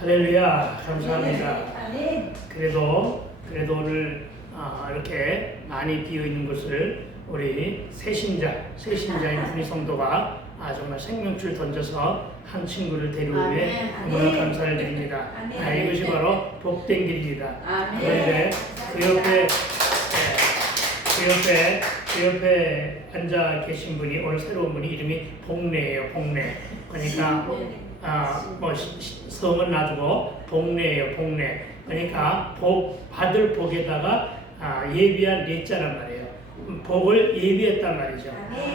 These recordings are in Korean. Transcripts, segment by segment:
할렐루야, 감사합니다. 아멘. 그래도 오늘 이렇게 많이 비어 있는 것을 우리 새신자인 분이 성도가 정말 생명줄 던져서 한 친구를 데리고 위해 너무나 감사를 드립니다. 이것이 바로 복된 길입니다. 그런데 그 옆에 앉아 계신 분이 오늘 새로운 분이 이름이 복래예요. 복래. 그러니까 성은 놔두고 복래예요. 복래. 그러니까 받을 복에다가 예비한 예자란 말이에요. 복을 예비했단 말이죠.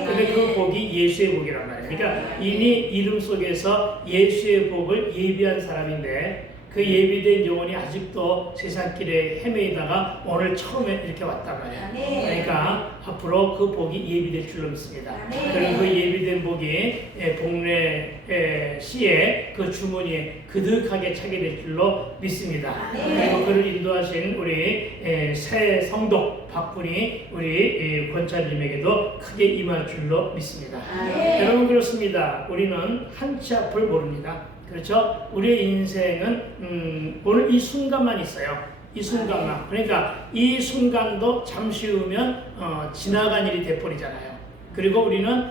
근데 그 복이 예수의 복이란 말이에요. 그러니까 이미 이름 속에서 예수의 복을 예비한 사람인데 그 예비된 영혼이 아직도 세상길에 헤매이다가 오늘 처음에 이렇게 왔단 말이에요. 그러니까 앞으로 그 복이 예비될 줄로 믿습니다. 그리고 그 예비된 복이 복래 시에 그 주머니에 그득하게 차게 될 줄로 믿습니다. 그리고 그를 인도하신 우리 새 성도 박분이 우리 권찬님에게도 크게 임할 줄로 믿습니다. 여러분 그렇습니다. 우리는 한치 앞을 모릅니다. 그렇죠? 우리의 인생은 오늘 이 순간만 있어요. 이 순간만. 그러니까 이 순간도 잠시 후면 지나간 일이 돼버리잖아요. 그리고 우리는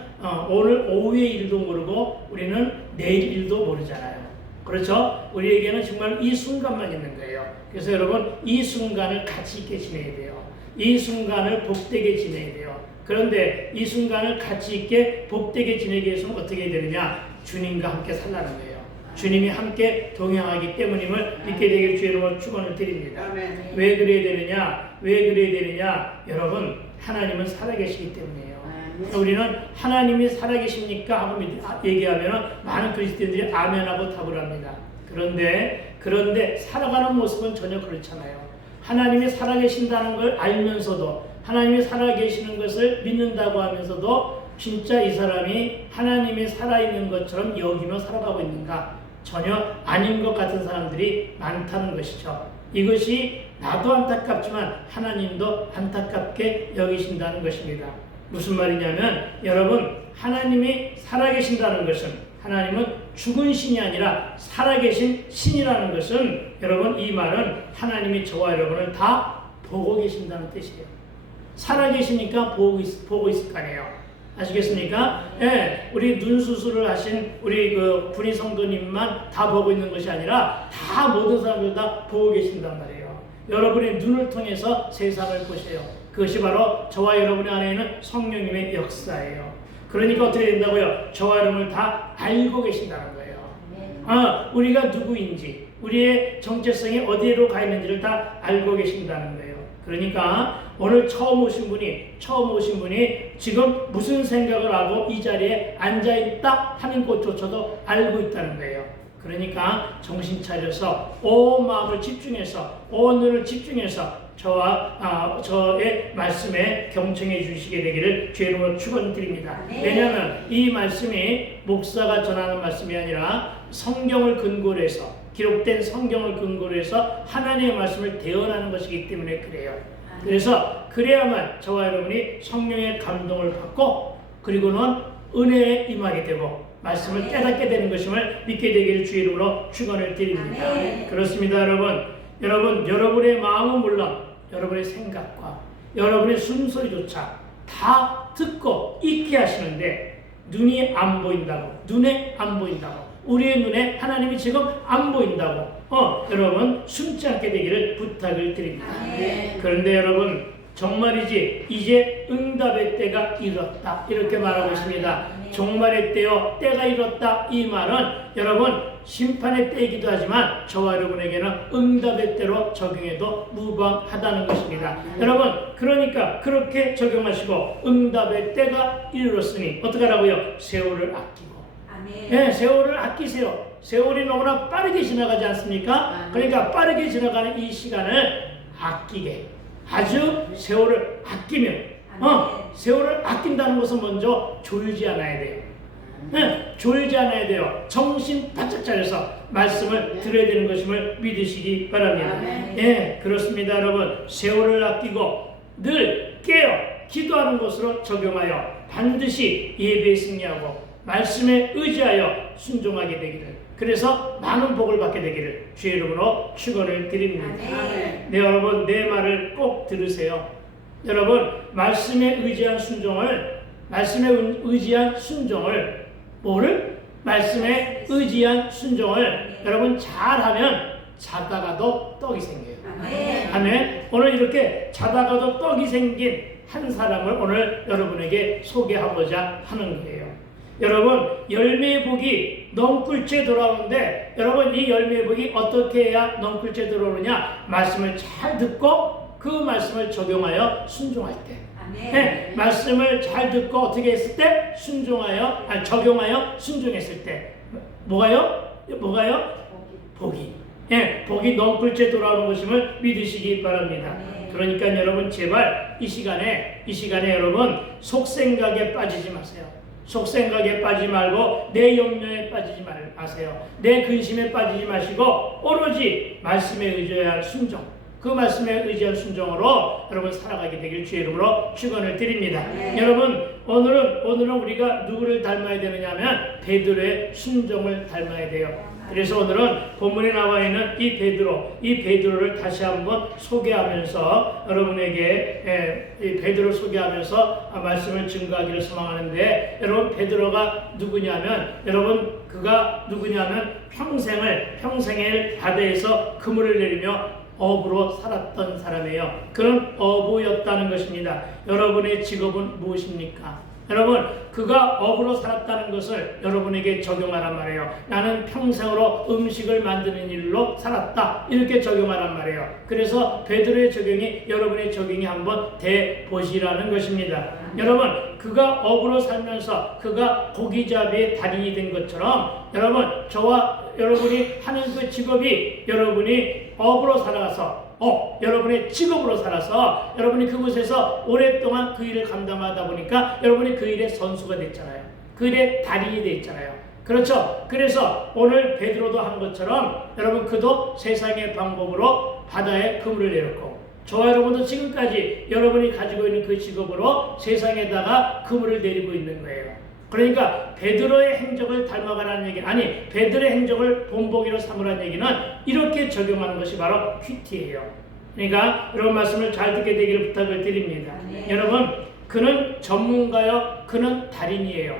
오늘 오후의 일도 모르고 우리는 내일 일도 모르잖아요. 그렇죠? 우리에게는 정말 이 순간만 있는 거예요. 그래서 여러분 이 순간을 가치 있게 지내야 돼요. 이 순간을 복되게 지내야 돼요. 그런데 이 순간을 가치 있게 복되게 지내기 위해서는 어떻게 해야 되느냐? 주님과 함께 살라는 거예요. 주님이 함께 동행하기 때문임을 믿게 되길 주의 이름으로 축원을 드립니다. 왜 그래야 되느냐? 여러분 하나님은 살아계시기 때문이에요. 우리는 하나님이 살아계십니까? 하고 얘기하면 많은 그리스도인들이 아멘하고 답을 합니다. 그런데 살아가는 모습은 전혀 그렇잖아요. 하나님이 살아계신다는 걸 알면서도 하나님이 살아계시는 것을 믿는다고 하면서도 진짜 이 사람이 하나님이 살아있는 것처럼 여기며 살아가고 있는가? 전혀 아닌 것 같은 사람들이 많다는 것이죠. 이것이 나도 안타깝지만 하나님도 안타깝게 여기신다는 것입니다. 무슨 말이냐면 여러분 하나님이 살아계신다는 것은 하나님은 죽은 신이 아니라 살아계신 신이라는 것은 여러분 이 말은 하나님이 저와 여러분을 다 보고 계신다는 뜻이에요. 살아계시니까 보고 있을 거 아니에요. 아시겠습니까? 예, 우리 눈 수술을 하신 우리 그 분이 성도님만 다 보고 있는 것이 아니라 다 모든 사람들 다 보고 계신단 말이에요. 여러분의 눈을 통해서 세상을 보세요. 그것이 바로 저와 여러분의 안에 있는 성령님의 역사예요. 그러니까 어떻게 된다고요? 저와 여러분을 다 알고 계신다는 거예요. 우리가 누구인지, 우리의 정체성이 어디로 가 있는지를 다 알고 계신다는 거예요. 그러니까 오늘 처음 오신 분이 지금 무슨 생각을 하고 이 자리에 앉아있다 하는 것조차도 알고 있다는 거예요. 그러니까 정신 차려서 온 마음을 집중해서 온 눈을 집중해서 저의 말씀에 경청해 주시게 되기를 주의 이름으로 축원드립니다. 왜냐하면 이 말씀이 목사가 전하는 말씀이 아니라 성경을 근거로 해서 기록된 성경을 근거로 해서 하나님의 말씀을 대언하는 것이기 때문에 그래요. 그래서 그래야만 저와 여러분이 성령의 감동을 받고 그리고는 은혜에 임하게 되고 말씀을 깨닫게 되는 것임을 믿게 되기를 주의 이름으로 축원을 드립니다. 그렇습니다. 여러분 여러분의 마음은 물론 여러분의 생각과 여러분의 숨소리조차 다 듣고 잊게 하시는데 눈에 안 보인다고 우리의 눈에 하나님이 지금 안 보인다고 여러분 숨지 않게 되기를 부탁을 드립니다. 그런데 여러분 정말이지 이제 응답의 때가 이뤘다 이렇게 말하고 있습니다. 종말의 때요 때가 이뤘다 이 말은 여러분 심판의 때이기도 하지만 저와 여러분에게는 응답의 때로 적용해도 무방하다는 것입니다. 여러분 그러니까 그렇게 적용하시고 응답의 때가 이르렀으니 어떡하라고요? 세월을 아끼고 네, 세월을 아끼세요. 세월이 너무나 빠르게 지나가지 않습니까? 그러니까 빠르게 지나가는 이 시간을 아끼게 아주 세월을 아끼면 세월을 아낀다는 것은 먼저 졸지 않아야 돼요. 졸지 않아야 돼요. 정신 바짝 차려서 말씀을 들어야 되는 것임을 믿으시기 바랍니다. 그렇습니다. 여러분 세월을 아끼고 늘 깨어 기도하는 것으로 적용하여 반드시 예배에 승리하고 말씀에 의지하여 순종하게 되기를, 그래서 많은 복을 받게 되기를 주의 이름으로 축원을 드립니다. 네, 여러분 내 말을 꼭 들으세요. 여러분 말씀에 의지한 순종을 말씀에 의지한 순종을 여러분 잘하면 자다가도 떡이 생겨요. 아멘. 오늘 이렇게 자다가도 떡이 생긴 한 사람을 오늘 여러분에게 소개하고자 하는 거예요. 여러분 열매의 복이 넘굴째 돌아오는데, 여러분 이 열매의 복이 어떻게 해야 넘굴째 돌아오느냐? 말씀을 잘 듣고 그 말씀을 적용하여 순종할 때. 네, 말씀을 잘 듣고 어떻게 했을 때? 적용하여 순종했을 때. 뭐가요? 복이. 예, 복이 넘굴째 돌아오는 것임을 믿으시기 바랍니다. 그러니까 여러분 제발 이 시간에 여러분 속생각에 빠지지 마세요. 속생각에 빠지지 말고 내 염려에 빠지지 마세요. 내 근심에 빠지지 마시고 오로지 말씀에 의지할 순종, 그 말씀에 의지한 순종으로 여러분 살아가게 되길 주의 이름으로 축원을 드립니다. 여러분 오늘은 우리가 누구를 닮아야 되느냐 하면 베드로의 순종을 닮아야 돼요. 그래서 오늘은 본문에 나와 있는 이 베드로를 다시 한번 소개하면서 여러분에게 이 베드로를 소개하면서 말씀을 증거하기를 소망하는데, 여러분 베드로가 누구냐면, 그가 누구냐면 평생을 바다에서 그물을 내리며 어부로 살았던 사람이에요. 그런 어부였다는 것입니다. 여러분의 직업은 무엇입니까? 여러분 그가 어부로 살았다는 것을 여러분에게 적용하란 말이에요. 나는 평생으로 음식을 만드는 일로 살았다, 이렇게 적용하란 말이에요. 그래서 베드로의 적용이 여러분의 적용이 한번 돼 보시라는 것입니다. 여러분 그가 어부로 살면서 그가 고기잡이의 달인이 된 것처럼, 여러분 저와 여러분이 하는 그 직업이 여러분이 어부로 살아가서 여러분의 직업으로 살아서 여러분이 그곳에서 오랫동안 그 일을 감당하다 보니까 여러분이 그 일의 선수가 됐잖아요. 그 일의 달인이 됐잖아요. 그렇죠? 그래서 오늘 베드로도 한 것처럼 여러분 그도 세상의 방법으로 바다에 그물을 내렸고, 저와 여러분도 지금까지 여러분이 가지고 있는 그 직업으로 세상에다가 그물을 내리고 있는 거예요. 그러니까 베드로의 행적을 닮아가라는 얘기, 아니 베드로의 행적을 본보기로 삼으라는 얘기는 이렇게 적용하는 것이 바로 큐티예요. 그러니까 여러분 말씀을 잘 듣게 되기를 부탁을 드립니다. 여러분 그는 전문가요, 그는 달인이에요.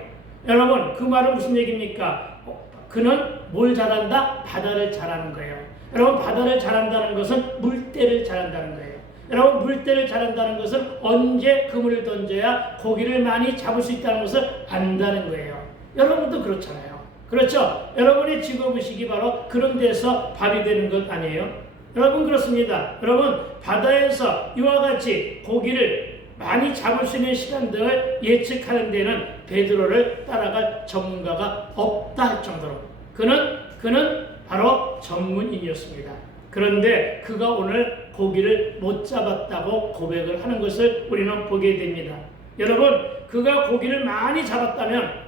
여러분 그 말은 무슨 얘기입니까? 그는 뭘 잘한다? 바다를 잘하는 거예요. 여러분 바다를 잘한다는 것은 물때를 잘한다는 거예요. 여러분 물때를 잘한다는 것은 언제 그물을 던져야 고기를 많이 잡을 수 있다는 것을 안다는 거예요. 여러분도 그렇잖아요. 그렇죠? 여러분의 직업의식이 바로 그런 데서 발휘되는 것 아니에요? 여러분 그렇습니다. 여러분 바다에서 이와 같이 고기를 많이 잡을 수 있는 시간들을 예측하는 데는 베드로를 따라갈 전문가가 없다 할 정도로 그는 바로 전문인이었습니다. 그런데 그가 오늘 고기를 못 잡았다고 고백을 하는 것을 우리는 보게 됩니다. 여러분 그가 고기를 많이 잡았다면,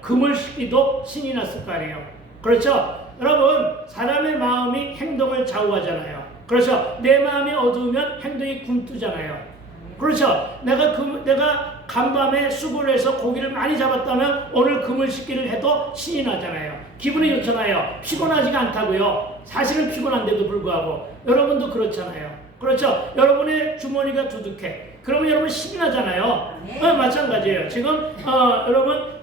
그물 싣기도 신이 났을 거 아니에요. 그렇죠? 여러분 사람의 마음이 행동을 좌우하잖아요. 그렇죠? 내 마음이 어두우면 행동이 굼뜨잖아요. 그렇죠? 내가 간밤에 수고를 해서 고기를 많이 잡았다면 오늘 그물 싣기를 해도 신이 나잖아요. 기분이 좋잖아요. 피곤하지가 않다고요. 사실은 피곤한데도 불구하고. 여러분도 그렇잖아요. 그렇죠? 여러분의 주머니가 두둑해. 그러면 여러분 신이 나잖아요. 마찬가지예요. 지금 여러분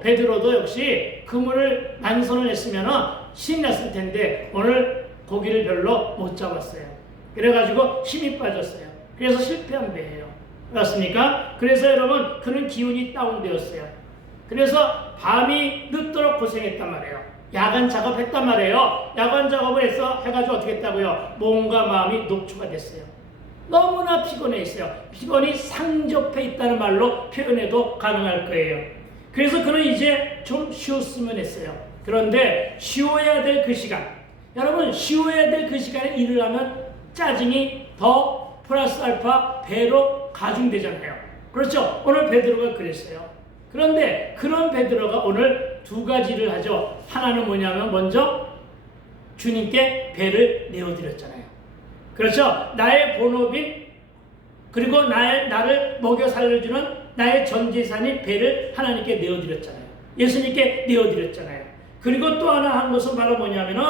베드로도 역시 그물을 만선을 했으면 신이 났을 텐데 오늘 고기를 별로 못 잡았어요. 그래가지고 힘이 빠졌어요. 그래서 실패한 배예요. 그렇습니까? 그래서 여러분 그는 기운이 다운되었어요. 그래서 밤이 늦도록 고생했단 말이에요. 야간 작업했단 말이에요. 야간 작업을 해가지고 어떻게 했다고요? 몸과 마음이 녹초가 됐어요. 너무나 피곤해 있어요. 피곤이 상접해 있다는 말로 표현해도 가능할 거예요. 그래서 그는 이제 좀 쉬었으면 했어요. 그런데 쉬어야 될 그 시간, 여러분 쉬어야 될 그 시간에 일을 하면 짜증이 더 플러스 알파 배로 가중되잖아요. 그렇죠? 오늘 베드로가 그랬어요. 그런데 그런 베드로가 오늘 두 가지를 하죠. 하나는 뭐냐면 먼저 주님께 배를 내어드렸잖아요. 그렇죠? 나의 본업인, 그리고 나를 먹여 살려주는 나의 전 재산인 배를 하나님께 내어드렸잖아요. 예수님께 내어드렸잖아요. 그리고 또 하나 한 것은 바로 뭐냐면은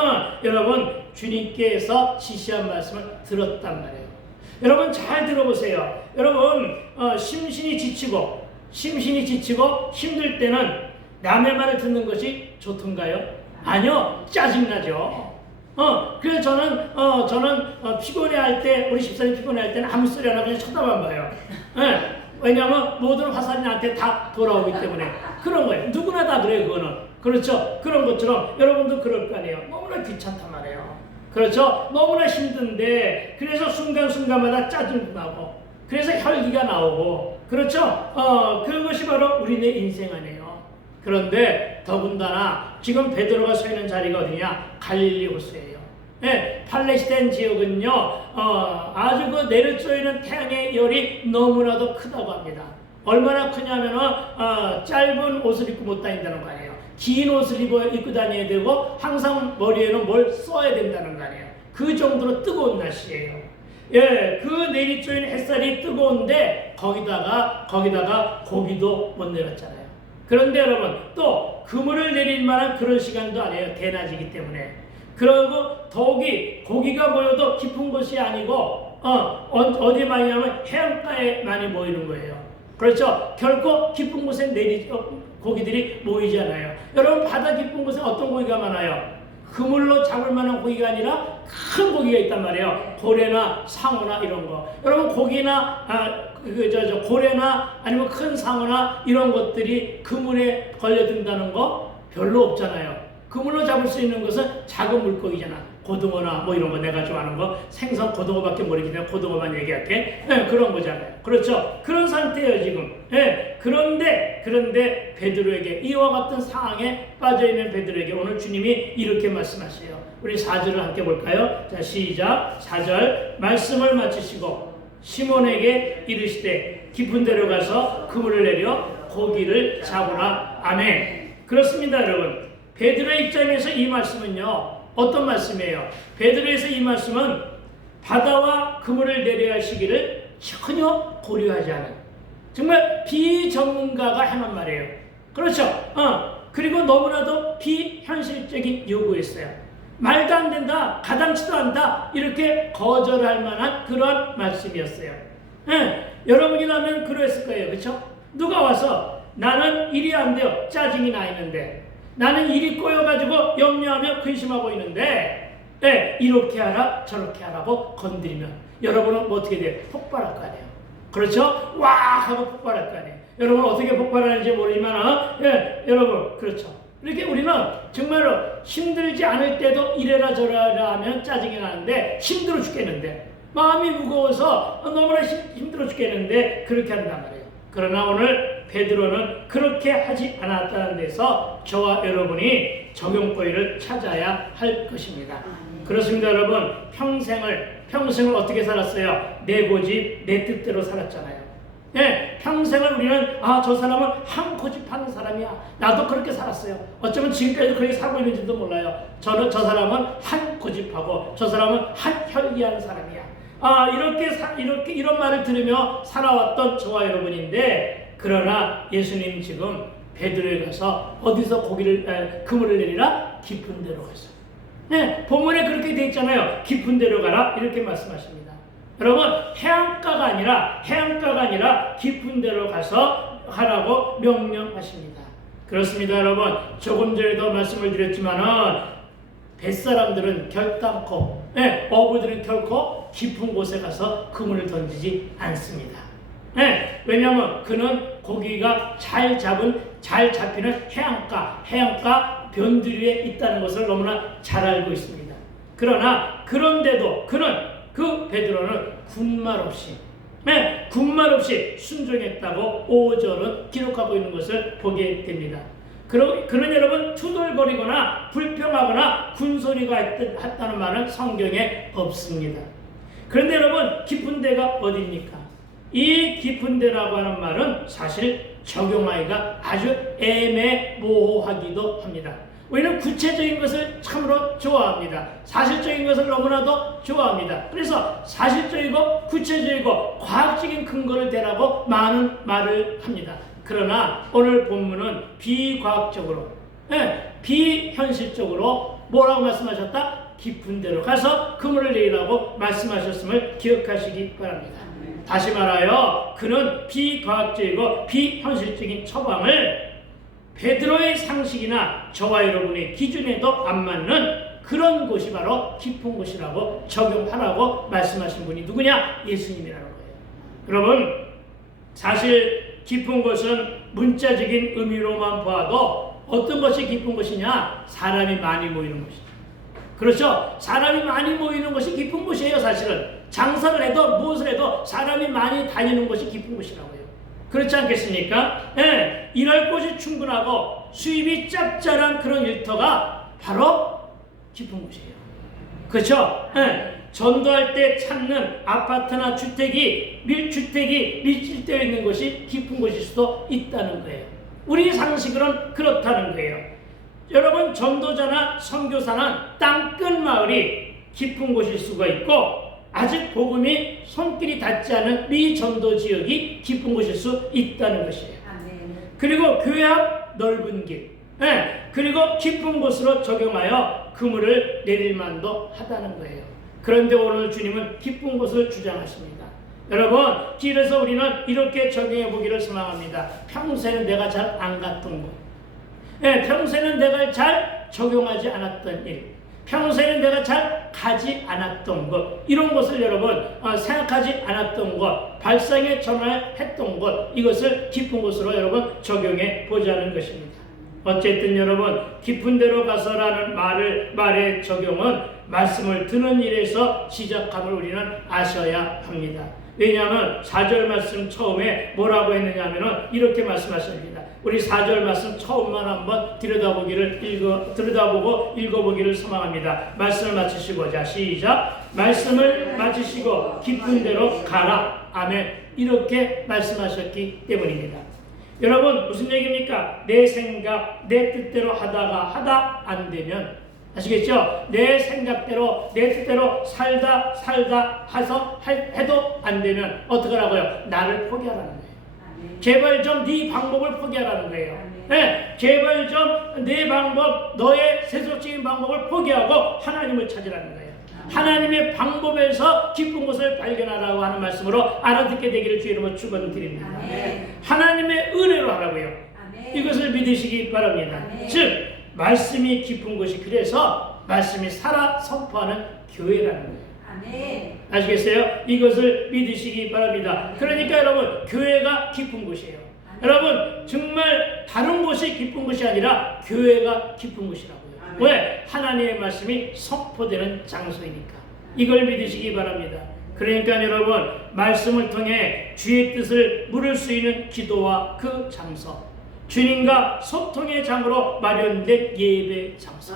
여러분 주님께서 지시한 말씀을 들었단 말이에요. 여러분 잘 들어보세요. 여러분 심신이 지치고 힘들 때는 남의 말을 듣는 것이 좋던가요? 아니요, 짜증나죠. 그래서 저는 피곤해할 때, 우리 집사님 피곤해할 때는 아무 소리 안 하고 그냥 쳐다만 봐요. 왜냐하면 모든 화살이 나한테 다 돌아오기 때문에 그런 거예요. 누구나 다 그래요, 그거는. 그렇죠? 그런 것처럼 여러분도 그럴 거 아니에요. 너무나 귀찮단 말이에요. 그렇죠? 너무나 힘든데 그래서 순간순간마다 짜증도 나고 그래서 혈기가 나오고 그렇죠? 그것이 바로 우리네 인생 아니에요. 그런데 더군다나 지금 베드로가 서 있는 자리가 어디냐? 갈릴리 호수예요. 네, 팔레스타인 지역은요, 아주 그 내려쪼이는 태양의 열이 너무나도 크다고 합니다. 얼마나 크냐면은 짧은 옷을 입고 못 다닌다는 거 아니에요. 긴 옷을 입고 다녀야 되고 항상 머리에는 뭘 써야 된다는 거 아니에요. 그 정도로 뜨거운 날씨예요. 예, 그 내리쪼이는 햇살이 뜨거운데 거기다가 고기도 못 내렸잖아요. 그런데 여러분 또 그물을 내릴 만한 그런 시간도 아니에요. 대낮이기 때문에. 그리고 더욱이 고기가 모여도 깊은 곳이 아니고 어디에 많이 하면 해안가에 많이 모이는 거예요. 그렇죠? 결코 깊은 곳에 고기들이 모이잖아요. 여러분 바다 깊은 곳에 어떤 고기가 많아요? 그물로 잡을 만한 고기가 아니라 큰 고기가 있단 말이에요. 고래나 상어나 이런 거. 여러분 고기나 고래나 아니면 큰 상어나 이런 것들이 그물에 걸려든다는 거 별로 없잖아요. 그물로 잡을 수 있는 것은 작은 물고기잖아. 고등어나 뭐 이런 거 내가 좋아하는 거 생선 고등어밖에 모르기 때문에 고등어만 얘기할게. 네, 그런 거잖아요. 그렇죠? 그런 상태예요 지금. 네, 그런데 베드로에게 이와 같은 상황에 빠져있는 베드로에게 오늘 주님이 이렇게 말씀하세요. 우리 4절을 함께 볼까요? 자 시작. 4절 말씀을 마치시고 시몬에게 이르시되 깊은 데로 가서 그물을 내려 고기를 잡으라. 아멘. 그렇습니다 여러분. 베드로의 입장에서 이 말씀은요 어떤 말씀이에요? 베드로에서 이 말씀은 바다와 그물을 내려야 할 시기를 전혀 고려하지 않은 정말 비전문가가 하는 말이에요. 그렇죠? 그리고 너무나도 비현실적인 요구였어요. 말도 안 된다, 가당치도 않다 이렇게 거절할 만한 그런 말씀이었어요. 여러분이라면 그랬을 거예요. 그렇죠? 누가 와서 나는 일이 안 돼요. 짜증이 나 있는데 나는 일이 꼬여가지고 염려하며 근심하고 있는데 이렇게 하라 저렇게 하라고 건드리면 여러분은 뭐 어떻게 돼요? 폭발할 거 아니에요. 그렇죠? 와 하고 폭발할 거 아니에요. 여러분 어떻게 폭발하는지 모르지만 여러분 그렇죠. 이렇게 우리는 정말로 힘들지 않을 때도 이래라 저래라 하면 짜증이 나는데 힘들어 죽겠는데 마음이 무거워서 너무나 힘들어 죽겠는데 그렇게 한단 말이에요. 그러나 오늘 베드로는 그렇게 하지 않았다는 데서 저와 여러분이 적용거리를 찾아야 할 것입니다. 그렇습니다 여러분. 평생을 어떻게 살았어요? 내 고집 내 뜻대로 살았잖아요. 네, 평생을 우리는 저 사람은 한 고집하는 사람이야. 나도 그렇게 살았어요. 어쩌면 지금까지도 그렇게 살고 있는지도 몰라요. 저 사람은 한 고집하고 저 사람은 한 혈기하는 사람이야. 이렇게 이런 말을 들으며 살아왔던 저와 여러분인데 그러나 예수님 지금 베드로에 가서 어디서 그물을 내리라? 깊은 데로 가서. 네, 본문에 그렇게 돼 있잖아요. 깊은 데로 가라 이렇게 말씀하십니다. 여러분 해안가가 아니라 깊은 데로 가서 하라고 명령하십니다. 그렇습니다 여러분. 조금 전에도 말씀을 드렸지만은 뱃사람들은 결단코 어부들은 결코 깊은 곳에 가서 그물을 던지지 않습니다. 왜냐하면 그는 고기가 잘 잡히는 해안가 변두리 위에 있다는 것을 너무나 잘 알고 있습니다. 그런데도 그 베드로는 군말 없이 순종했다고 5절은 기록하고 있는 것을 보게 됩니다. 그런 여러분 투덜거리거나 불평하거나 군소리가 했다는 말은 성경에 없습니다. 그런데 여러분 깊은 데가 어디입니까? 이 깊은 데라고 하는 말은 사실 적용하기가 아주 애매모호하기도 합니다. 우리는 구체적인 것을 참으로 좋아합니다. 사실적인 것을 너무나도 좋아합니다. 그래서 사실적이고 구체적이고 과학적인 근거를 대라고 많은 말을 합니다. 그러나 오늘 본문은 비과학적으로, 비현실적으로 뭐라고 말씀하셨다? 깊은 데로 가서 그물을 내리라고 말씀하셨음을 기억하시기 바랍니다. 다시 말하여 그는 비과학적이고 비현실적인 처방을 베드로의 상식이나 저와 여러분의 기준에도 안 맞는 그런 곳이 바로 깊은 곳이라고 적용하라고 말씀하신 분이 누구냐? 예수님이라는 거예요. 여러분, 사실 깊은 곳은 문자적인 의미로만 보아도 어떤 것이 깊은 곳이냐? 사람이 많이 모이는 곳이죠. 그렇죠? 사람이 많이 모이는 것이 깊은 곳이에요. 사실은 장사를 해도 무엇을 해도 사람이 많이 다니는 곳이 깊은 곳이라고요. 그렇지 않겠습니까? 일할 곳이 충분하고 수입이 짭짤한 그런 일터가 바로 깊은 곳이에요. 그렇죠? 전도할 때 찾는 아파트나 주택이 밀집되어 있는 곳이 깊은 곳일 수도 있다는 거예요. 우리 상식으로는 그렇다는 거예요. 여러분, 전도자나 선교사는 땅끝 마을이 깊은 곳일 수가 있고 아직 복음이 손길이 닿지 않은 미전도 지역이 깊은 곳일 수 있다는 것이에요. 그리고 교회 앞 넓은 길, 그리고 깊은 곳으로 적용하여 그물을 내릴 만도 하다는 거예요. 그런데 오늘 주님은 깊은 곳을 주장하십니다. 여러분, 길에서 우리는 이렇게 적용해 보기를 소망합니다. 평소에는 내가 잘 안 갔던 곳, 평소에는 내가 잘 적용하지 않았던 일, 평소에는 내가 잘 가지 않았던 것, 이런 것을 여러분 생각하지 않았던 것, 발상에 전환했던 것, 이것을 깊은 곳으로 여러분 적용해 보자는 것입니다. 어쨌든 여러분, 깊은 데로 가서라는 말의 적용은 말씀을 듣는 일에서 시작함을 우리는 아셔야 합니다. 왜냐하면 4절 말씀 처음에 뭐라고 했느냐 하면은 이렇게 말씀하십니다. 우리 4절 말씀 처음만 한번 들여다보고 읽어보기를 소망합니다. 말씀을 마치시고, 자, 시작. 말씀을 마치시고 깊은 데로 가라. 아멘. 이렇게 말씀하셨기 때문입니다. 여러분, 무슨 얘기입니까? 내 생각, 내 뜻대로 하다 안 되면, 아시겠죠? 내 생각대로, 내 뜻대로 살다 해도 안 되면 어떡하라고요? 나를 포기하라는 거예요. 제발 좀 네 방법을 포기하라는 거예요. 제발 좀 내 방법, 너의 세속적인 방법을 포기하고 하나님을 찾으라는 거예요. 하나님의 방법에서 깊은 곳을 발견하라고 하는 말씀으로 알아듣게 되기를 주의 이름으로 축원드립니다. 하나님의 은혜로 하라고요. 이것을 믿으시기 바랍니다. 즉, 말씀이 깊은 곳이, 그래서 말씀이 살아 선포하는 교회라는 거예요. 아시겠어요? 이것을 믿으시기 바랍니다. 그러니까 여러분, 교회가 깊은 곳이에요. 여러분, 정말 다른 곳이 깊은 곳이 아니라 교회가 깊은 곳이라고요. 왜? 하나님의 말씀이 선포되는 장소이니까. 이걸 믿으시기 바랍니다. 그러니까 여러분, 말씀을 통해 주의 뜻을 물을 수 있는 기도와 그 장소, 주님과 소통의 장으로 마련된 예배 장소.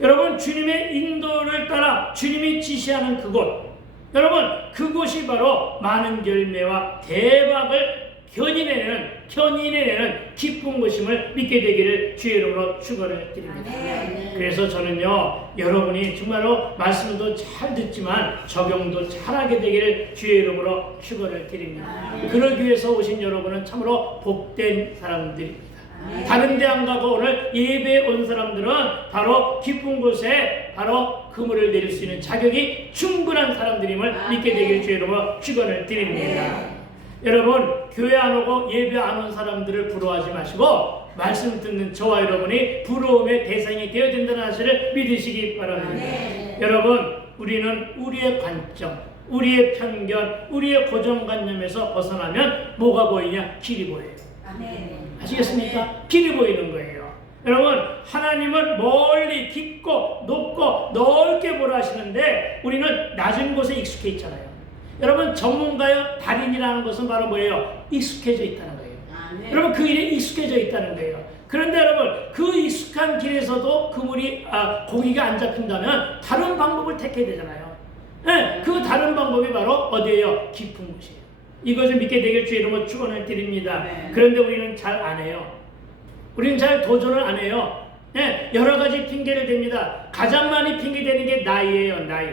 여러분, 주님의 인도를 따라 주님이 지시하는 그곳, 여러분, 그곳이 바로 많은 열매와 대박을 견인해내는 기쁜 곳임을 믿게 되기를 주의 이름으로 축원을 드립니다. 그래서 저는요, 여러분이 정말로 말씀도 잘 듣지만 적용도 잘하게 되기를 주의 이름으로 축원을 드립니다. 그러기 위해서 오신 여러분은 참으로 복된 사람들입니다. 다른 데 안 가고 오늘 예배에 온 사람들은 바로 깊은 곳에 바로 그물을 내릴 수 있는 자격이 충분한 사람들임을 믿게 되기를 주의 이름으로 축원을 드립니다. 여러분, 교회 안 오고 예배 안 온 사람들을 부러워하지 마시고 말씀 듣는 저와 여러분이 부러움의 대상이 되어야 된다는 사실을 믿으시기 바랍니다. 여러분, 우리는 우리의 관점, 우리의 편견, 우리의 고정관념에서 벗어나면 뭐가 보이냐? 길이 보여요. 아시겠습니까? 길이 보이는 거예요. 여러분, 하나님은 멀리 깊고 높고 넓게 보라 하시는데 우리는 낮은 곳에 익숙해 있잖아요. 여러분, 전문가요 달인이라는 것은 바로 뭐예요? 익숙해져 있다는 거예요. 여러분, 그 일에 익숙해져 있다는 거예요. 그런데 여러분, 그 익숙한 길에서도 고기가 안 잡힌다면 다른 방법을 택해야 되잖아요. 그 다른 방법이 바로 어디예요? 깊은 곳이에요. 이것을 믿게 되길 주의 이름으로 축원을 드립니다. 그런데 우리는 잘 안 해요. 우리는 잘 도전을 안 해요. 예, 여러 가지 핑계를 댑니다. 가장 많이 핑계대는 게 나이예요, 나이.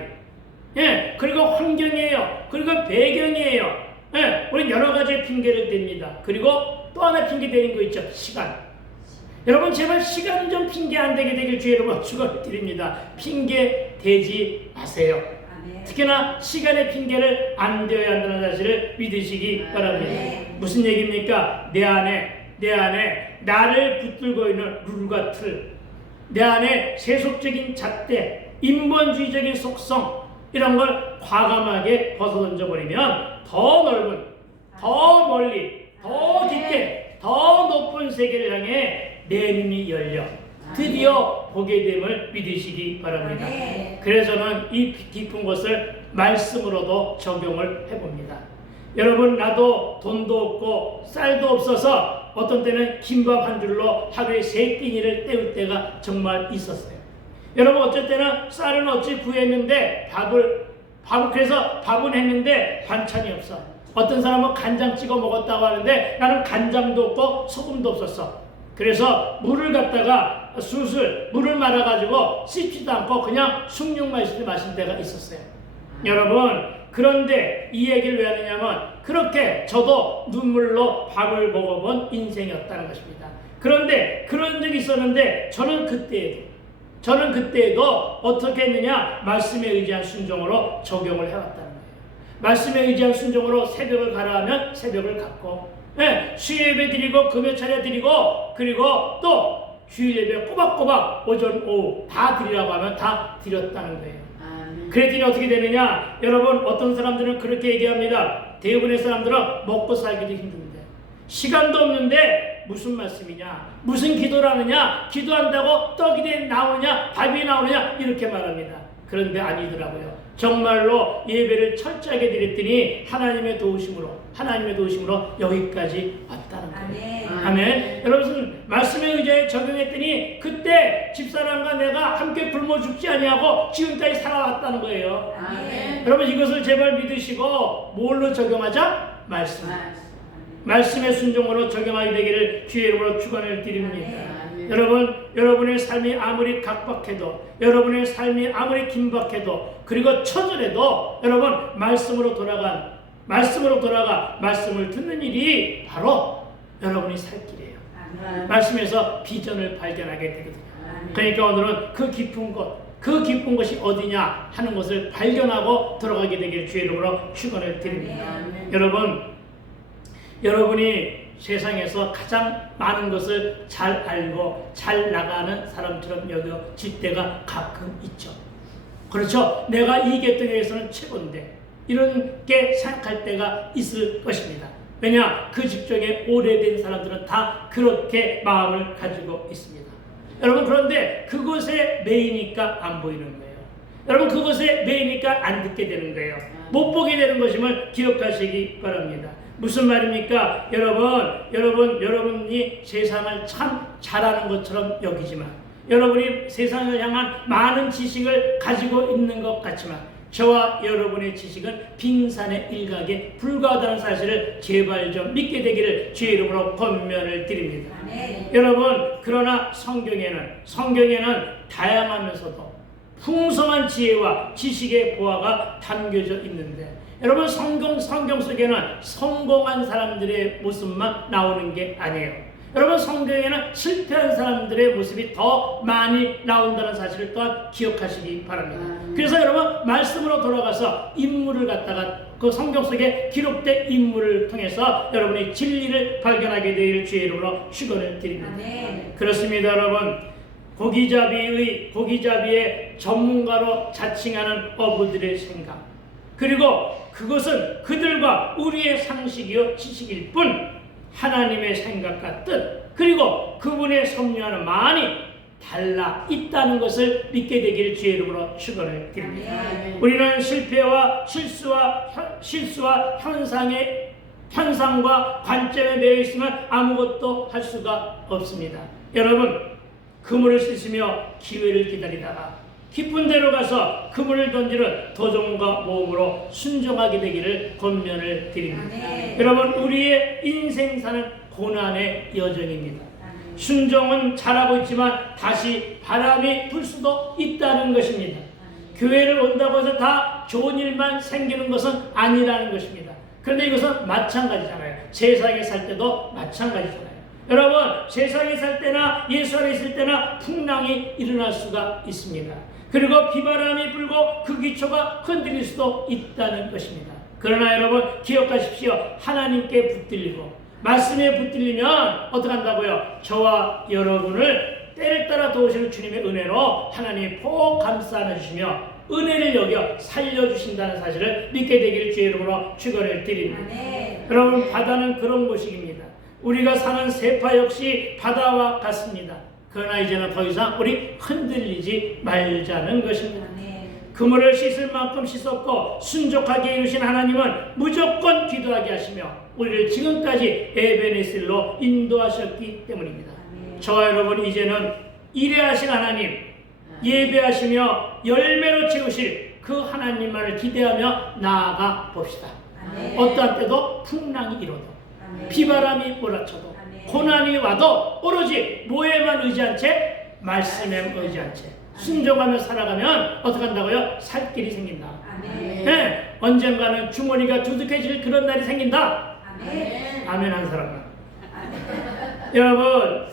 예, 그리고 환경이에요. 그리고 배경이에요. 예, 우리는 여러 가지 핑계를 댑니다. 그리고 또 하나 핑계대는 거 있죠, 시간. 여러분 제발 시간 좀 핑계 안 되게 되길 주의 이름으로 축원드립니다. 핑계 대지 마세요. 특히나 시간의 핑계를 안 되어야 한다는 사실을 믿으시기 바랍니다. 무슨 얘기입니까? 내 안에 나를 붙들고 있는 룰과 틀, 내 안에 세속적인 잣대, 인본주의적인 속성, 이런 걸 과감하게 벗어던져버리면 더 넓은, 더 멀리, 더 깊게, 더 높은 세계를 향해 내 눈이 열려 드디어 보게 됨을 믿으시기 바랍니다. 그래서 저는 이 깊은 것을 말씀으로도 적용을 해봅니다. 여러분, 나도 돈도 없고 쌀도 없어서 어떤 때는 김밥 한 줄로 하루에 3끼니를 때울 때가 정말 있었어요. 여러분, 어쩔 때는 쌀은 어찌 구했는데 그래서 밥은 했는데 반찬이 없어. 어떤 사람은 간장 찍어 먹었다고 하는데 나는 간장도 없고 소금도 없었어. 그래서 물을 갖다가 물을 말아가지고 씻지도 않고 그냥 숭늉 마실 때가 있었어요. 여러분, 그런데 이 얘기를 왜 하느냐면 그렇게 저도 눈물로 밥을 먹어본 인생이었다는 것입니다. 그런데 그런 적이 있었는데 저는 그때에도 어떻게 했느냐? 말씀에 의지한 순종으로 적용을 해왔다는 거예요. 말씀에 의지한 순종으로 새벽을 가라 하면 새벽을 갔고, 네, 수요 예배 드리고 금요 차례 드리고, 그리고 또 주일 예배 꼬박꼬박 오전 오후 다 드리라고 하면 다 드렸다는 거예요. 그랬더니 어떻게 되느냐? 여러분, 어떤 사람들은 그렇게 얘기합니다. 대부분의 사람들은 먹고 살기도 힘든데, 시간도 없는데 무슨 말씀이냐? 무슨 기도를 하느냐? 기도한다고 떡이 나오냐? 밥이 나오느냐? 이렇게 말합니다. 그런데 아니더라고요. 정말로 예배를 철저하게 드렸더니 하나님의 도우심으로 여기까지 왔다는 거예요. 아멘. 여러분, 말씀에 의지해 적용했더니 그때 집사람과 내가 함께 굶어 죽지 아니하고 지금까지 살아왔다는 거예요. 아멘. 여러분, 이것을 제발 믿으시고 뭘로 적용하자? 말씀의 순종으로 적용하게 되기를 주의 이름으로 축원을 드립니다. 여러분, 여러분의 삶이 아무리 각박해도, 여러분의 삶이 아무리 긴박해도, 그리고 처절해도 여러분 말씀으로 돌아가 말씀을 듣는 일이 바로 여러분이 살 길이에요. 말씀에서 비전을 발견하게 되거든요. 그러니까 오늘은 그 깊은 것이 어디냐 하는 것을 발견하고 들어가게 되길 주의 이름으로 축원을 드립니다. 여러분이 세상에서 가장 많은 것을 잘 알고 잘 나가는 사람처럼 여겨질 때가 가끔 있죠. 그렇죠? 내가 이 계통에서는 최고인데 이렇게 생각할 때가 있을 것입니다. 왜냐? 그 직종에 오래된 사람들은 다 그렇게 마음을 가지고 있습니다. 여러분, 그런데 그것에 매이니까 안 보이는 거예요. 여러분, 그것에 매이니까 안 듣게 되는 거예요. 못 보게 되는 것임을 기억하시기 바랍니다. 무슨 말입니까? 여러분이 세상을 참 잘하는 것처럼 여기지만, 여러분이 세상을 향한 많은 지식을 가지고 있는 것 같지만, 저와 여러분의 지식은 빙산의 일각에 불과하다는 사실을 제발 좀 믿게 되기를 주의 이름으로 권면을 드립니다. 여러분, 그러나 성경에는 다양하면서도 풍성한 지혜와 지식의 보화가 담겨져 있는데, 여러분, 성경 속에는 성공한 사람들의 모습만 나오는 게 아니에요. 여러분, 성경에는 실패한 사람들의 모습이 더 많이 나온다는 사실을 또한 기억하시기 바랍니다. 그래서 여러분, 말씀으로 돌아가서 인물을 갖다가 그 성경 속에 기록된 인물을 통해서 여러분이 진리를 발견하게 되기를 주의 이름으로 축원을 드립니다. 그렇습니다. 여러분, 고기잡이의 전문가로 자칭하는 어부들의 생각, 그리고 그것은 그들과 우리의 상식이요 지식일 뿐 하나님의 생각과 뜻, 그리고 그분의 섭리와는 많이 달라 있다는 것을 믿게 되기를 주의 이름으로 축원을 드립니다. 우리는 실패와 실수와 현상과 관점에 매여 있으면 아무것도 할 수가 없습니다. 여러분, 그물을 쓰시며 기회를 기다리다가 깊은 데로 가서 그물을 던지는 도전과 모험으로 순종하게 되기를 권면을 드립니다. 여러분, 우리의 인생 사는 고난의 여정입니다. 순종은 잘하고 있지만 다시 바람이 불 수도 있다는 것입니다. 교회를 온다고 해서 다 좋은 일만 생기는 것은 아니라는 것입니다. 그런데 이것은 마찬가지잖아요. 세상에 살 때도 마찬가지잖아요. 여러분, 세상에 살 때나 예수 안에 있을 때나 풍랑이 일어날 수가 있습니다. 그리고 비바람이 불고 그 기초가 흔들릴 수도 있다는 것입니다. 그러나 여러분 기억하십시오. 하나님께 붙들리고 말씀에 붙들리면 어떻게 한다고요? 저와 여러분을 때를 따라 도우시는 주님의 은혜로 하나님이 폭 감싸 안아주시며 은혜를 여겨 살려주신다는 사실을 믿게 되기를 주의 이름으로 축원을 드립니다. 여러분, 바다는 그런 곳입니다. 우리가 사는 세파 역시 바다와 같습니다. 그러나 이제는 더 이상 우리 흔들리지 말자는 것입니다. 그물을 씻을 만큼 씻었고 순종하게 이루신 하나님은 무조건 기도하게 하시며 우리를 지금까지 에베네셀로 인도하셨기 때문입니다. 저와 여러분, 이제는 일해하신 하나님, 예배하시며 열매로 채우실 그 하나님만을 기대하며 나아가 봅시다. 어떠한 때도 풍랑이 일어도 비바람이 몰아쳐도 고난이 와도 오로지 뭐에만 의지한 채? 말씀에 의지한 채 순종하며 살아가면 어떻게 한다고요? 살 길이 생긴다. 네, 언젠가는 주머니가 두둑해질 그런 날이 생긴다. 아멘 한 사람은. 여러분,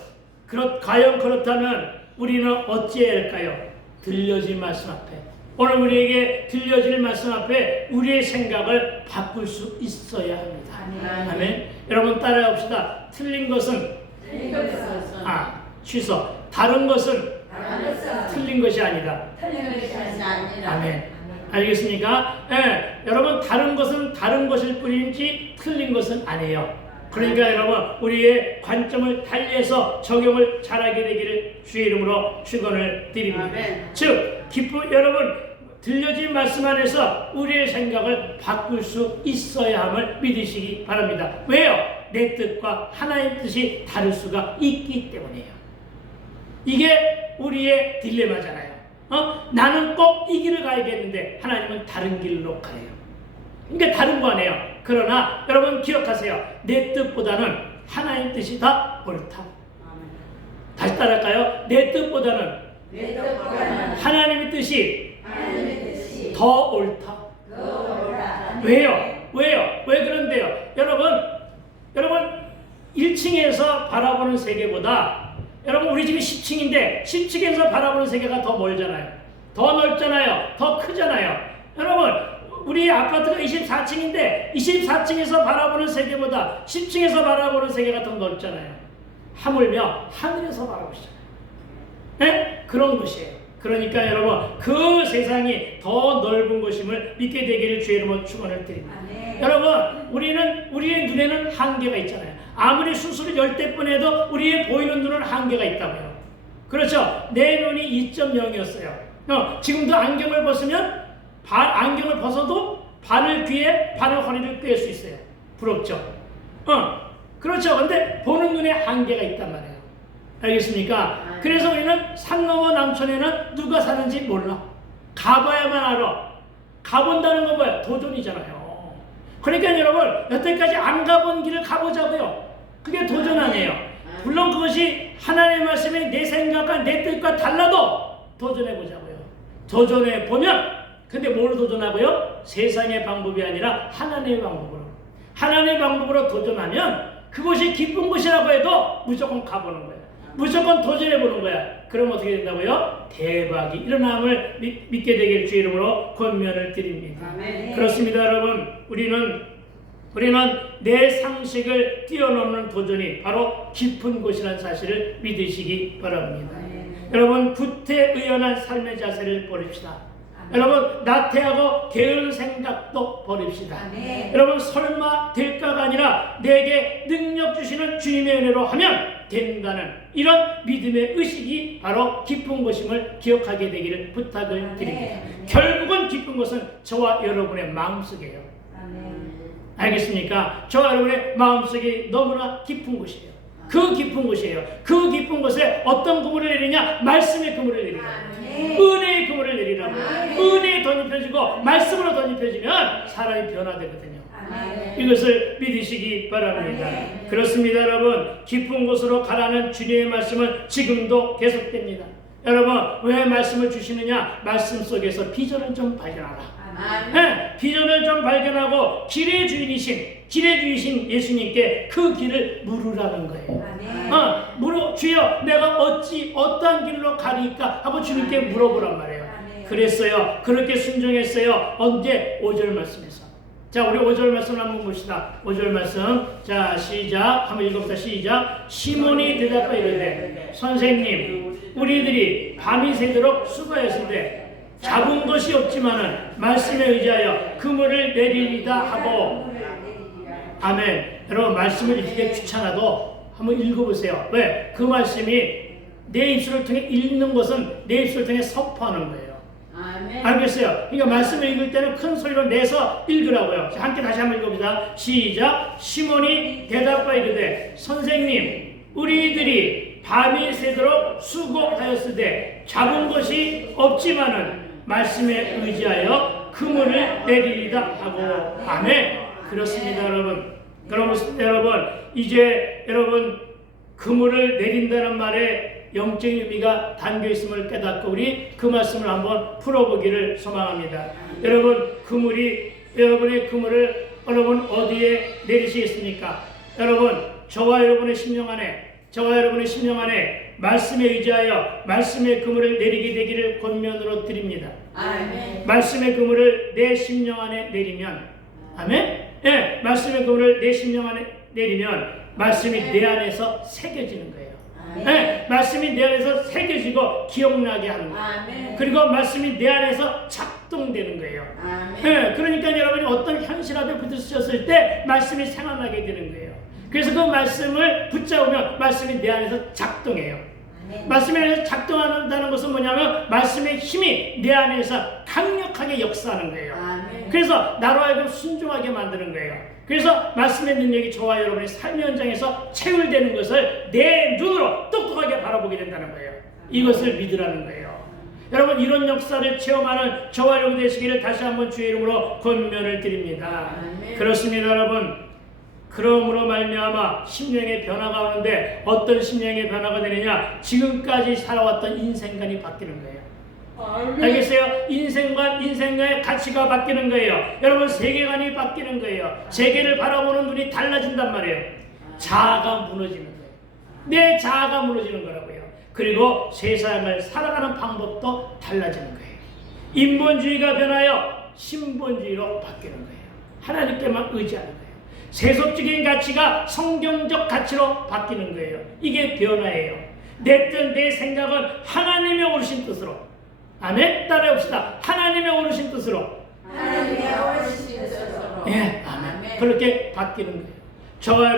과연 그렇다면 우리는 어찌해야 할까요? 들려질 말씀 앞에, 오늘 우리에게 들려질 말씀 앞에 우리의 생각을 바꿀 수 있어야 합니다. 아멘. 여러분 따라해 봅시다. 틀린 것은 취소. 다른 것은 틀린 것이 아니다. 아멘. 알겠습니까? 네, 여러분, 다른 것은 다른 것일 뿐이지 틀린 것은 아니에요. 그러니까 여러분, 우리의 관점을 달리해서 적용을 잘하게 되기를 주의 이름으로 축원을 드립니다. 즉, 여러분, 들려진 말씀 안에서 우리의 생각을 바꿀 수 있어야 함을 믿으시기 바랍니다. 왜요? 내 뜻과 하나님의 뜻이 다를 수가 있기 때문이에요. 이게 우리의 딜레마잖아요. 나는 꼭 이 길을 가야겠는데 하나님은 다른 길로 가래요. 그러니까 다른 거 아니에요. 그러나 여러분 기억하세요. 내 뜻보다는 하나님의 뜻이 더 옳다. 다시 따라할까요? 내 뜻보다는 하나님의 뜻이 더 옳다. 왜요? 왜 그런데요? 여러분 1층에서 바라보는 세계보다 여러분 우리 집이 10층인데 10층에서 바라보는 세계가 더 멀잖아요. 더 넓잖아요. 더 크잖아요. 여러분 우리 아파트가 24층인데 24층에서 바라보는 세계보다 10층에서 바라보는 세계가 더 넓잖아요. 하물며 하늘에서 바라보시잖아요. 네? 그런 것이에요. 그러니까 여러분 그 세상이 더 넓은 것임을 믿게 되기를 주의 이름으로 축원을 드립니다. 여러분 우리는 우리의 눈에는 한계가 있잖아요. 아무리 수술을 10대 해도 우리의 보이는 눈은 한계가 있다고요. 그렇죠? 내 눈이 2.0이었어요. 지금도 안경을 벗으면 안경을 벗어도 바늘 귀에 바늘 허리를 꿰을 수 있어요. 부럽죠? 그렇죠. 근데 보는 눈에 한계가 있단 말이에요. 알겠습니까? 그래서 우리는 산 너머 남촌에는 누가 사는지 몰라. 가봐야만 알아. 가본다는 건 뭐예요? 도전이잖아요. 그러니까 여러분 여태까지 안 가본 길을 가보자고요. 그게 도전 아니에요. 물론 그것이 하나님의 말씀이 내 생각과 내 뜻과 달라도 도전해보자고요. 도전해보면 근데 뭘 도전하고요? 세상의 방법이 아니라 하나님의 방법으로. 하나님의 방법으로 도전하면 그것이 기쁜 것이라고 해도 무조건 가보는 거예요. 무조건 도전해보는 거야. 그럼 어떻게 된다고요? 대박이 일어남을 믿게 되길 주의 이름으로 권면을 드립니다. 아멘. 그렇습니다 여러분. 우리는 내 상식을 뛰어넘는 도전이 바로 깊은 곳이라는 사실을 믿으시기 바랍니다. 여러분 구태의연한 삶의 자세를 버립시다. 여러분 나태하고 게으른 생각도 버립시다. 여러분 설마 될까가 아니라 내게 능력 주시는 주님의 은혜로 하면 된다는 이런 믿음의 의식이 바로 기쁜 것임을 기억하게 되기를 부탁을 드립니다. 결국은 기쁜 것은 저와 여러분의 마음속이에요. 알겠습니까? 저와 여러분의 마음속이 너무나 깊은 곳이에요. 그 깊은 곳이에요. 그 깊은 곳에 어떤 그물을 내리냐? 말씀의 그물을 내리라고. 은혜의 그물을 내리라고. 은혜에 덧입혀지고 말씀으로 덧입혀지면 사람이 변화되거든요. 이것을 믿으시기 바랍니다. 그렇습니다. 여러분, 깊은 곳으로 가라는 주님의 말씀은 지금도 계속됩니다. 여러분, 왜 말씀을 주시느냐? 말씀 속에서 비전을 좀 발견하라. 네, 비전을 좀 발견하고 길의 주인이신 예수님께 그 길을 물으라는 거예요. 주여, 내가 어떠한 길로 가리까 하고 주님께 물어보란 말이에요. 그랬어요. 그렇게 순종했어요. 언제? 5절 말씀에서. 자, 우리 5절 말씀 한번 봅시다. 5절 말씀. 자, 시작. 한번 읽어봅시다. 시작. 시몬이 대답하여 이르되 선생님, 우리들이 밤이 새도록 수고하였으되 잡은 것이 없지만은 말씀에 의지하여 그물을 내리리다 하고. 아멘. 여러분, 말씀을 읽기에 귀찮아도 한번 읽어보세요. 왜? 그 말씀이 내 입술을 통해 읽는 것은 내 입술을 통해 선포하는 거예요. 아멘. 알겠어요? 그러니까 말씀을 읽을 때는 큰 소리로 내서 읽으라고요. 함께 다시 한번 읽어봅시다. 시작. 시몬이 대답하여 이르되 선생님, 우리들이 밤이 새도록 수고하였으되 잡은 것이 없지만은 말씀에 의지하여 그물을 내리리다 하고. 아멘. 그렇습니다. 여러분. 여러분, 이제 여러분 그물을 내린다는 말에 영적인 의미가 담겨 있음을 깨닫고 우리 그 말씀을 한번 풀어보기를 소망합니다. 여러분, 여러분의 그물을 여러분 어디에 내리시겠습니까? 여러분, 저와 여러분의 심령 안에 말씀에 의지하여 말씀의 그물을 내리게 되기를 권면으로 드립니다. 아멘. 말씀의 그물을 내 심령 안에 내리면, 아멘? 예, 말씀의 그물을 내 심령 안에 내리면 말씀이 내 안에서 새겨지는 거예요. 네, 말씀이 내 안에서 새겨지고 기억나게 하는 거예요. 아멘. 그리고 말씀이 내 안에서 작동되는 거예요. 네, 그러니까 여러분이 어떤 현실 앞에 부딪혔을 때 말씀이 생각나게 되는 거예요. 그래서 그 말씀을 붙잡으면 말씀이 내 안에서 작동해요. 아멘. 말씀이 내 안에서 작동한다는 것은 뭐냐면 말씀의 힘이 내 안에서 강력하게 역사하는 거예요. 아멘. 그래서 나로 하여금 순종하게 만드는 거예요. 그래서 말씀의 능력이 저와 여러분의 삶의 현장에서 체울되는 것을 내 눈으로 똑똑하게 바라보게 된다는 거예요. 이것을 믿으라는 거예요. 여러분, 이런 역사를 체험하는 저와 여러분 되시기를 다시 한번 주의 이름으로 권면을 드립니다. 아멘. 그렇습니다. 여러분, 그러므로 말미암아 심령의 변화가 오는데 어떤 심령의 변화가 되느냐? 지금까지 살아왔던 인생관이 바뀌는 거예요. 알겠어요? 인생과의 가치가 바뀌는 거예요. 여러분, 세계관이 바뀌는 거예요. 세계를 바라보는 눈이 달라진단 말이에요. 자아가 무너지는 거예요. 내 자아가 무너지는 거라고요. 그리고 세상을 살아가는 방법도 달라지는 거예요. 인본주의가 변하여 신본주의로 바뀌는 거예요. 하나님께만 의지하는 거예요. 세속적인 가치가 성경적 가치로 바뀌는 거예요. 이게 변화예요. 내 생각은 하나님의 오르신 뜻으로. 아멘. 따라해봅시다. 하나님의 오르신 뜻으로. 예, 아멘. 그렇게 바뀌는 거예요. 저와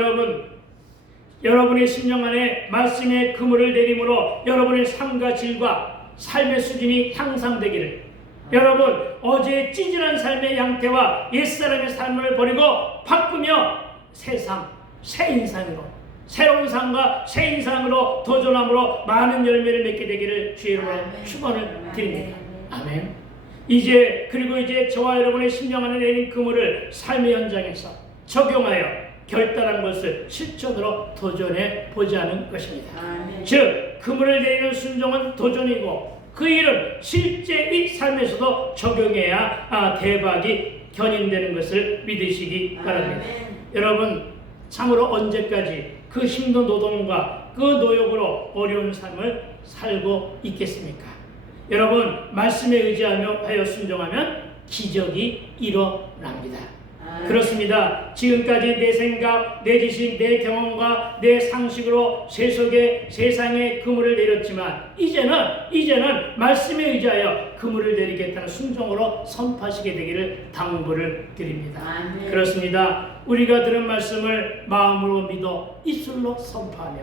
여러분의 심령 안에 말씀의 그물을 내림으로 여러분의 삶과 질과 삶의 수준이 향상되기를, 여러분 어제 찌질한 삶의 양태와 옛사람의 삶을 버리고 바꾸며 새 삶, 새 인상으로, 새로운 삶과 새 인상으로 도전함으로 많은 열매를 맺게 되기를 주의 이름으로 축원을 드립니다. 아멘. 이제 저와 여러분의 심령 안에 내린 그물을 삶의 현장에서 적용하여 결단한 것을 실천으로 도전해 보자는 것입니다. 아멘. 즉 그물을 내리는 순종은 도전이고 그 일은 실제의 삶에서도 적용해야 대박이 견인되는 것을 믿으시기 바랍니다. 아멘. 여러분, 참으로 언제까지 그 힘든 노동과 그 노역으로 어려운 삶을 살고 있겠습니까? 여러분, 말씀에 의지하여 순종하면 기적이 일어납니다. 그렇습니다. 지금까지 내 생각, 내 지식, 내 경험과 내 상식으로 세상에 그물을 내렸지만 이제는 말씀에 의지하여 그물을 내리겠다는 순종으로 선포하시게 되기를 당부를 드립니다. 아멘. 그렇습니다. 우리가 들은 말씀을 마음으로 믿어 입술로 선포하며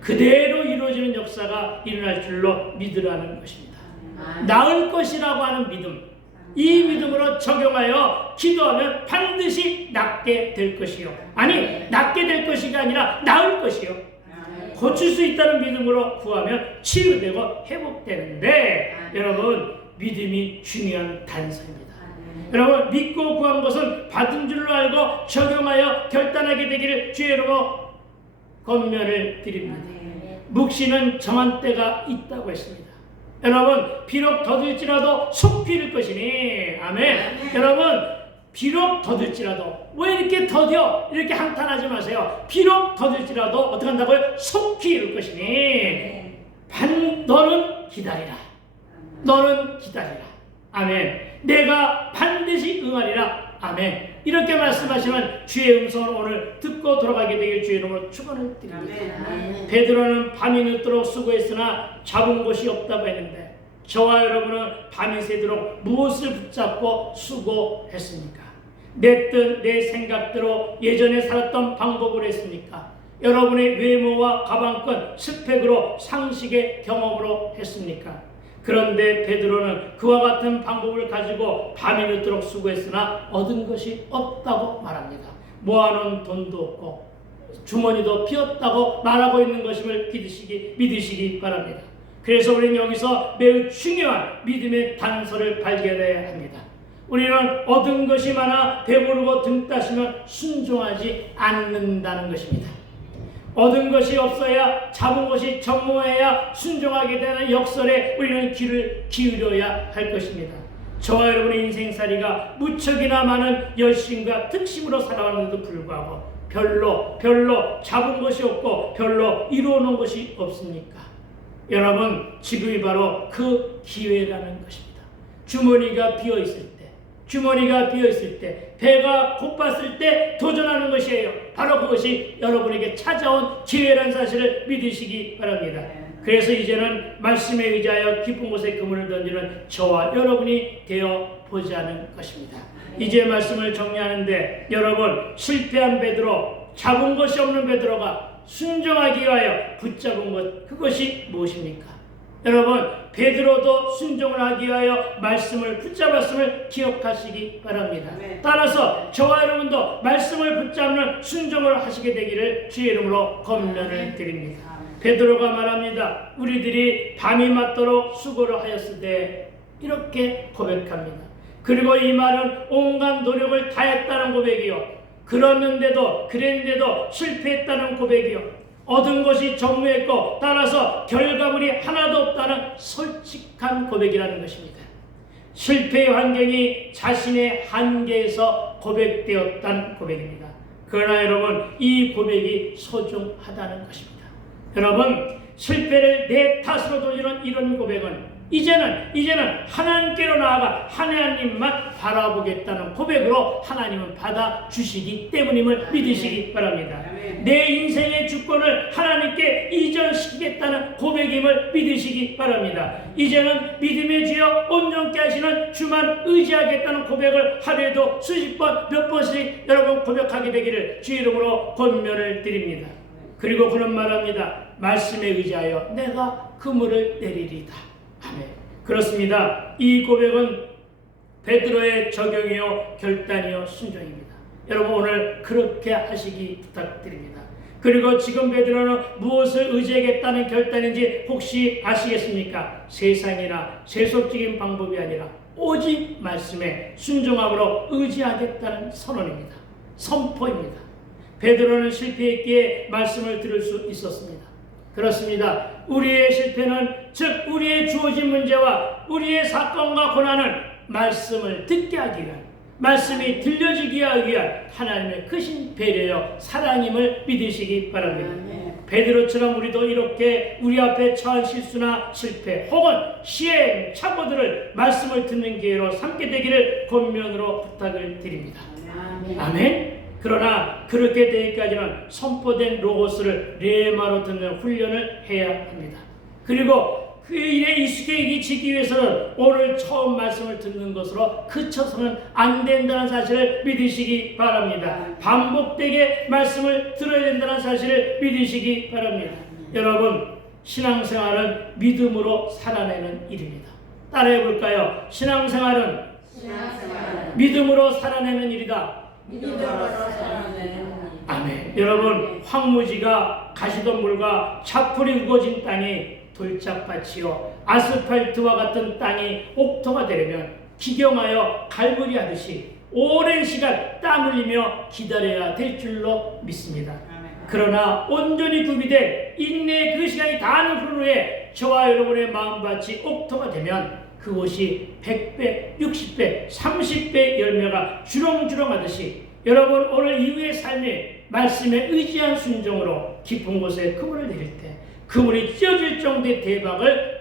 그대로 이루어지는 역사가 일어날 줄로 믿으라는 것입니다. 아멘. 나을 것이라고 하는 믿음, 이 믿음으로 적용하여 기도하면 반드시 낫게 될 것이요. 아니, 낫게 될 것이가 아니라 나을 것이요. 고칠 수 있다는 믿음으로 구하면 치유되고 회복되는데, 여러분, 믿음이 중요한 단서입니다. 여러분, 믿고 구한 것은 받은 줄로 알고 적용하여 결단하게 되기를 주의 이름으로 권면을 드립니다. 묵시는 정한 때가 있다고 했습니다. 여러분, 비록 더딜지라도 속히 이룰 것이니, 아멘. 여러분, 비록 더딜지라도, 왜 이렇게 더뎌? 이렇게 한탄하지 마세요. 비록 더딜지라도 어떻게 한다고요? 속히 이룰 것이니 너는 기다리라. 너는 기다리라. 아멘. 내가 반드시 응하리라. 아멘. 이렇게 말씀하시면 주의 음성을 오늘 듣고 돌아가게 되길 주의 이름으로 축원을 드립니다. 아멘. 베드로는 밤이 늦도록 수고했으나 잡은 곳이 없다고 했는데 저와 여러분은 밤이 새도록 무엇을 붙잡고 수고했습니까? 내 뜻, 내 생각대로 예전에 살았던 방법으로 했습니까? 여러분의 외모와 가방끈, 스펙으로, 상식의 경험으로 했습니까? 그런데 베드로는 그와 같은 방법을 가지고 밤이 늦도록 수고했으나 얻은 것이 없다고 말합니다. 모아놓은 돈도 없고 주머니도 비었다고 말하고 있는 것임을 믿으시기 바랍니다. 그래서 우리는 여기서 매우 중요한 믿음의 단서를 발견해야 합니다. 우리는 얻은 것이 많아 배부르고 등 따시면 순종하지 않는다는 것입니다. 얻은 것이 없어야, 잡은 것이 전무해야 순종하게 되는 역설에 우리는 귀를 기울여야 할 것입니다. 저와 여러분의 인생살이가 무척이나 많은 열심과 특심으로 살아왔는데도 불구하고 별로 잡은 것이 없고 별로 이루어놓은 것이 없습니까? 여러분, 지금이 바로 그 기회라는 것입니다. 주머니가 비어있을 때, 배가 고팠을 때 도전하는 것이에요. 바로 그것이 여러분에게 찾아온 기회라는 사실을 믿으시기 바랍니다. 그래서 이제는 말씀에 의지하여 깊은 곳에 그물을 던지는 저와 여러분이 되어 보자는 것입니다. 이제 말씀을 정리하는데, 여러분, 실패한 베드로, 잡은 것이 없는 베드로가 순종하기 위하여 붙잡은 것, 그것이 무엇입니까? 여러분, 베드로도 순종을 하기 위하여 말씀을 붙잡았음을 기억하시기 바랍니다. 따라서 저와 여러분도 말씀을 붙잡는 순종을 하시게 되기를 주의 이름으로 권면을 드립니다. 베드로가 말합니다. 우리들이 밤이 맞도록 수고를 하였으되, 이렇게 고백합니다. 그리고 이 말은 온갖 노력을 다했다는 고백이요, 그랬는데도 실패했다는 고백이요, 얻은 것이 전무했고 따라서 결과물이 하나도 없다는 솔직한 고백이라는 것입니다. 실패의 환경이 자신의 한계에서 고백되었다는 고백입니다. 그러나 여러분, 이 고백이 소중하다는 것입니다. 여러분, 실패를 내 탓으로 돌리는 이런 고백은 이제는 하나님께로 나아가 하나님만 바라보겠다는 고백으로 하나님은 받아주시기 때문임을 믿으시기 바랍니다. 내 인생의 주권을 하나님께 이전시키겠다는 고백임을 믿으시기 바랍니다. 이제는 믿음의 주여 온전케 하시는 주만 의지하겠다는 고백을 하루에도 수십 번, 몇 번씩 여러분 고백하게 되기를 주의 이름으로 권면을 드립니다. 그리고 그런 말합니다. 말씀에 의지하여 내가 그물을 내리리다. 아멘. 그렇습니다. 이 고백은 베드로의 적용이요, 결단이요, 순종입니다. 여러분, 오늘 그렇게 하시기 부탁드립니다. 그리고 지금 베드로는 무엇을 의지하겠다는 결단인지 혹시 아시겠습니까? 세상이나 세속적인 방법이 아니라 오직 말씀에 순종함으로 의지하겠다는 선언입니다. 선포입니다. 베드로는 실패했기에 말씀을 들을 수 있었습니다. 그렇습니다. 우리의 실패는, 즉 우리의 주어진 문제와 우리의 사건과 고난은 말씀을 듣게 하기 위한, 말씀이 들려지게 하기 위한 하나님의 크신 배려요, 사랑임을 믿으시기 바랍니다. 베드로처럼 우리도 이렇게 우리 앞에 처한 실수나 실패 혹은 시행착오들을 말씀을 듣는 기회로 삼게 되기를 권면으로 부탁을 드립니다. 아멘. 그러나 그렇게 되기까지는 선포된 로고스를 레마로 듣는 훈련을 해야 합니다. 그리고 그 일에 익숙해지기 위해서는 오늘 처음 말씀을 듣는 것으로 그쳐서는 안 된다는 사실을 믿으시기 바랍니다. 반복되게 말씀을 들어야 된다는 사실을 믿으시기 바랍니다. 여러분, 신앙생활은 믿음으로 살아내는 일입니다. 따라해 볼까요? 신앙생활은 믿음으로 살아내는 일이다. 아멘. 여러분, 황무지가 가시덤불과 차풀이 우거진 땅이 돌짝밭이요 아스팔트와 같은 땅이 옥토가 되려면 기경하여 갈무리 하듯이 오랜 시간 땀 흘리며 기다려야 될 줄로 믿습니다. 그러나 온전히 구비된 인내의 그 시간이 다하는 후에 저와 여러분의 마음밭이 옥토가 되면 그곳이 100배, 60배, 30배 열매가 주렁주렁 하듯이 여러분 오늘 이후의 삶이 말씀에 의지한 순종으로 깊은 곳에 그물을 내릴 때 그물이 찢어질 정도의 대박을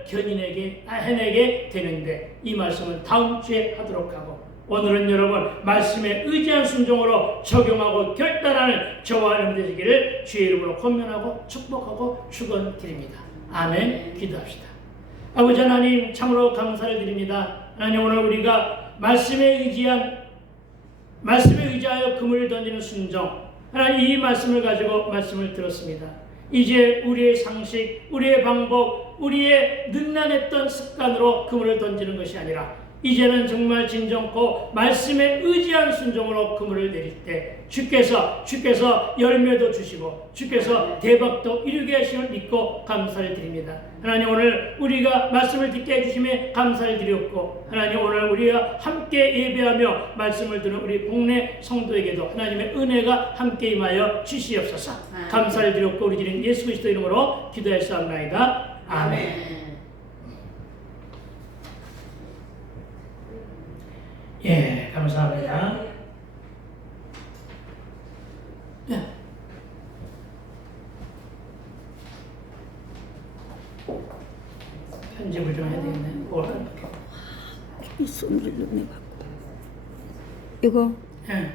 해내게 되는데 이 말씀은 다음 주에 하도록 하고 오늘은 여러분 말씀에 의지한 순종으로 적용하고 결단하는 저와 여러분 되시기를 주의 이름으로 권면하고 축복하고 축원드립니다. 아멘. 기도합시다. 아버지 하나님 참으로 감사를 드립니다. 하나님 오늘 우리가 말씀에 의지하여 그물을 던지는 순종 하나님 이 말씀을 가지고 말씀을 들었습니다. 이제 우리의 상식, 우리의 방법, 우리의 능란했던 습관으로 그물을 던지는 것이 아니라 이제는 정말 진정코 말씀에 의지한 순종으로 그물을 내릴 때 주께서 열매도 주시고 주께서 대박도 이루게 하시는 믿고 감사를 드립니다. 하나님 오늘 우리가 말씀을 듣게 해주심에 감사를 드렸고 하나님 오늘 우리가 함께 예배하며 말씀을 듣는 우리 국내 성도에게도 하나님의 은혜가 함께 임하여 주시옵소서. 감사를 드렸고 우리 주님 예수 그리스도 이름으로 기도했사옵나이다. 아멘. 예, 감사합니다. 네. 편집을 좀 해야 되겠네. 이 손질로 내가 이거 예.